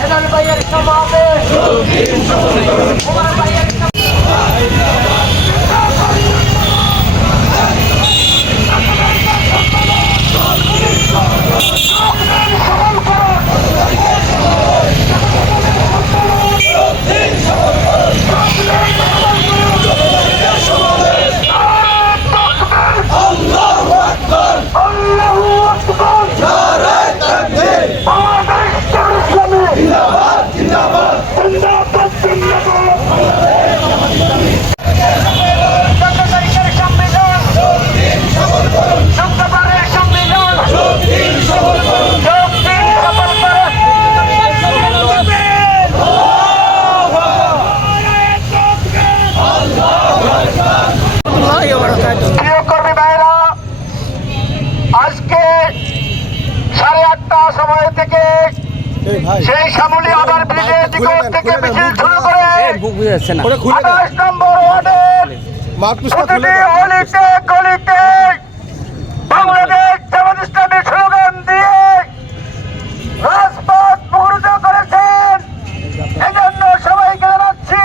হেলাল ভাইয়ের সমাবেশ ওমর ভাইয়ের আজকে 8:30 সময় থেকে সেই শ্যামলী আবার ব্রিজের দিক থেকে মিছিল শুরু করে 28 নম্বর ওয়ার্ডের প্রতিটি অলিতে গলিতে বাংলাদেশ জামাত ইসলামী স্লোগান দিয়ে রাজপথ মুখরিত করেছেন। এজন্য সবাইকে জানাচ্ছি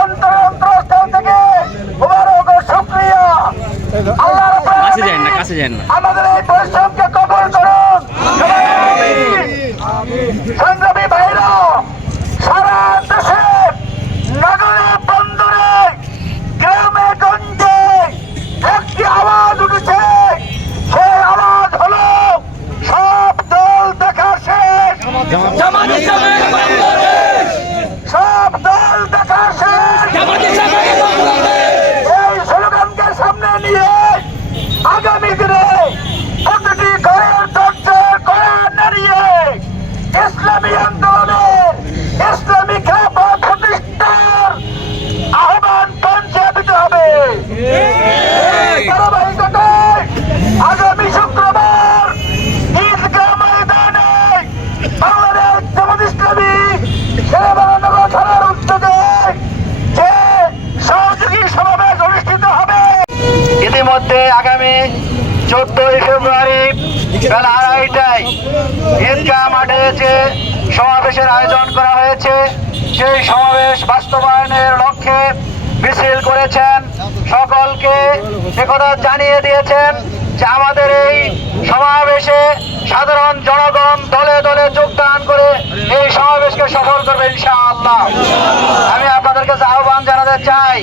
অন্তরস্থল থেকে মুবারক ও শুকরিয়া। আল্লাহ আমাদের এই পরিশ্রমকে কবুল করুন। সংগ্রামী ভাইরা, সারা দেশে নগরে বন্দরে গ্রামে গঞ্জে একটি আওয়াজ উঠেছে। সেই আওয়াজ হলো সব দল দেখা শেষ, সব দল দেখা শেষ। এই স্লোগানকে সামনে নিয়ে আগামী দিনে প্রতিটি ঘরের দরজার কড়া নাড়িয়ে ইসলামী আন্দোলনের ইসলামী খেলাফত প্রতিষ্ঠার আহ্বান পৌঁছে দিতে হবে। ধারাবাহিকতায় আগামী শুক্রবার ঈদগাহ ময়দানে বাংলাদেশ জামাত ইসলামী শেরেবাংলা থানার উদ্যোগে যে সহযোগী সমাবেশ অনুষ্ঠিত হবে। ইতিমধ্যে আগামী 14 ফেব্রুয়ারি বেলা 2:30টায় ঈদগাহ মাঠে যে সমাবেশের আয়োজন করা হয়েছে, সেই সমাবেশ বাস্তবায়নের লক্ষ্যে মিছিল করেছেন। সকলকে একথা জানিয়ে দিয়েছেন যে আমাদের এই সমাবেশে সাধারণ জনগণ দলে দলে যোগদান করে এই সমাবেশকে সফল করবে ইনশাআল্লাহ। আমি আপনাদের কাছে আহ্বান জানাতে চাই,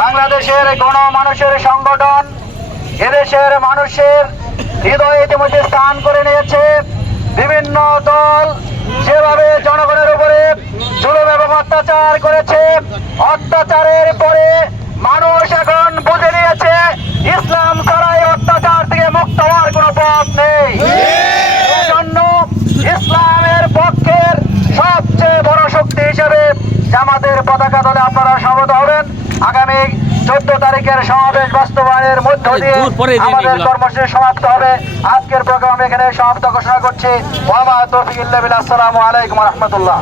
বাংলাদেশের গণমানুষের সংগঠন এদেশের মানুষের হৃদয়ে ইতিমধ্যে স্থান করে নিয়েছে। বিভিন্ন দল যেভাবে জনগণের উপরে জুলুম এবং অত্যাচার করেছে, অত্যাচারের পরে মানুষ এখন বুঝে নিয়েছে ইসলাম ছাড়া এই অত্যাচার থেকে মুক্ত হওয়ার কোনো পথ নেই। এজন্য ইসলামের পক্ষের সবচেয়ে বড় শক্তি হিসেবে জামাতের পতাকা দলে আপনারা সমবেত হবেন। আগামী 14 তারিখের সমাবেশ বাস্তবায়নের মধ্য দিয়ে আমাদের কর্মসূচি সমাপ্ত হবে। আজকের প্রোগ্রাম এখানে সমাপ্ত ঘোষণা করছি। ওয়া মা তৌফিক ইল্লা বিল্লাহ। আসসালামু আলাইকুম ওয়া রাহমাতুল্লাহ।